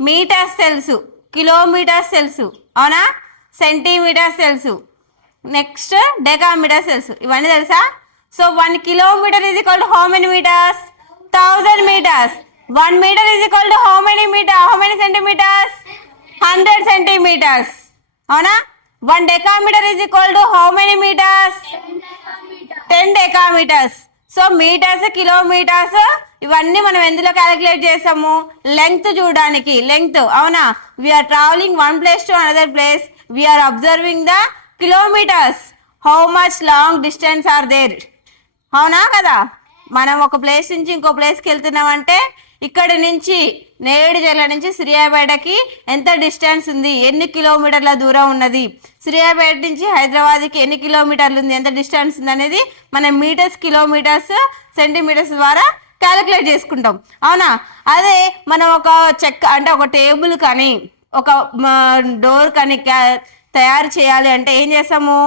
Metres తెలుసు, kilometres తెలుసు, అవునా? సెంటీమీటర్స్ తెలుసు, నెక్స్ట్ డెకామీటర్స్ తెలుసు. ఇవన్నీ తెలుసా? So 1 kilometer is equal to how many meters? 1000 meters. 1 meter is equal to how many centimeters? 100 centimeters, అవునా? 1 decameter is equal to how many meters? 10 decameters. So meters, kilometers ఇవన్నీ మనం ఎందులో calculate చేసాము? Length చూడడానికి. Length, అవునా? We are travelling one place to another place, we are observing the kilometers, how much long distance are there, అవునా కదా? మనం ఒక ప్లేస్ నుంచి ఇంకో ప్లేస్కి వెళ్తున్నామంటే ఇక్కడి నుంచి నేరేడుచర్ల నుంచి సూర్యాపేటకి ఎంత డిస్టెన్స్ ఉంది, ఎన్ని కిలోమీటర్ల దూరం ఉన్నది, సూర్యాపేట నుంచి హైదరాబాద్కి ఎన్ని కిలోమీటర్లు ఉంది, ఎంత డిస్టెన్స్ ఉంది అనేది మనం మీటర్స్, కిలోమీటర్స్, సెంటీమీటర్స్ ద్వారా క్యాలిక్యులేట్ చేసుకుంటాం, అవునా? అదే మనం ఒక చెక్క అంటే ఒక టేబుల్ కానీ ఒక డోర్ కానీ తయారు చేయాలి అంటే ఏం చేస్తాము?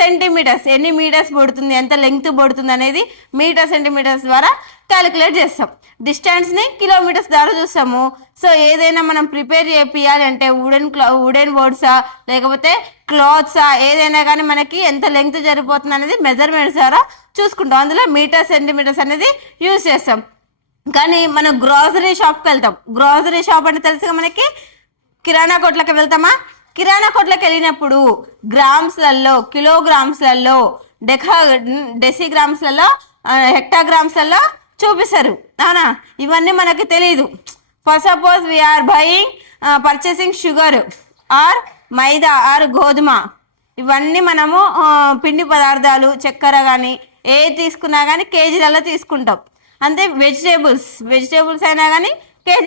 సెంటీమీటర్స్, ఎన్ని మీటర్స్ పడుతుంది, ఎంత లెంగ్త్ పడుతుంది అనేది మీటర్, సెంటీమీటర్స్ ద్వారా క్యాలిక్యులేట్ చేస్తాం. డిస్టెన్స్ని కిలోమీటర్స్ ద్వారా చూస్తాము. సో ఏదైనా మనం ప్రిపేర్ చేయాలి అంటే వుడెన్ బోర్డ్సా లేకపోతే క్లాత్సా ఏదైనా కానీ మనకి ఎంత లెంగ్త్ జరిగిపోతుంది అనేది మెజర్మెంట్స్ ద్వారా చూసుకుంటాం. అందులో మీటర్, సెంటీమీటర్స్ అనేది యూజ్ చేస్తాం. కానీ మనం గ్రాసరీ షాప్కి వెళ్తాం. గ్రాసరీ షాప్ అంటే తెలుసుగా మనకి, కిరాణా కొట్లకి వెళ్తామా? కిరాణా కొట్లకి వెళ్ళినప్పుడు గ్రామ్స్లలో, కిలోగ్రామ్స్లలో, డెసిగ్రామ్స్లలో, హెక్టాగ్రామ్స్లలో చూపిస్తారు, అవునా? ఇవన్నీ మనకి తెలియదు. For suppose we are purchasing sugar or maida or గోధుమ, ఇవన్నీ మనము పిండి పదార్థాలు, చక్కెర కానీ ఏ తీసుకున్నా కానీ కేజీలలో తీసుకుంటాం. అంతే వెజిటేబుల్స్ అయినా కానీ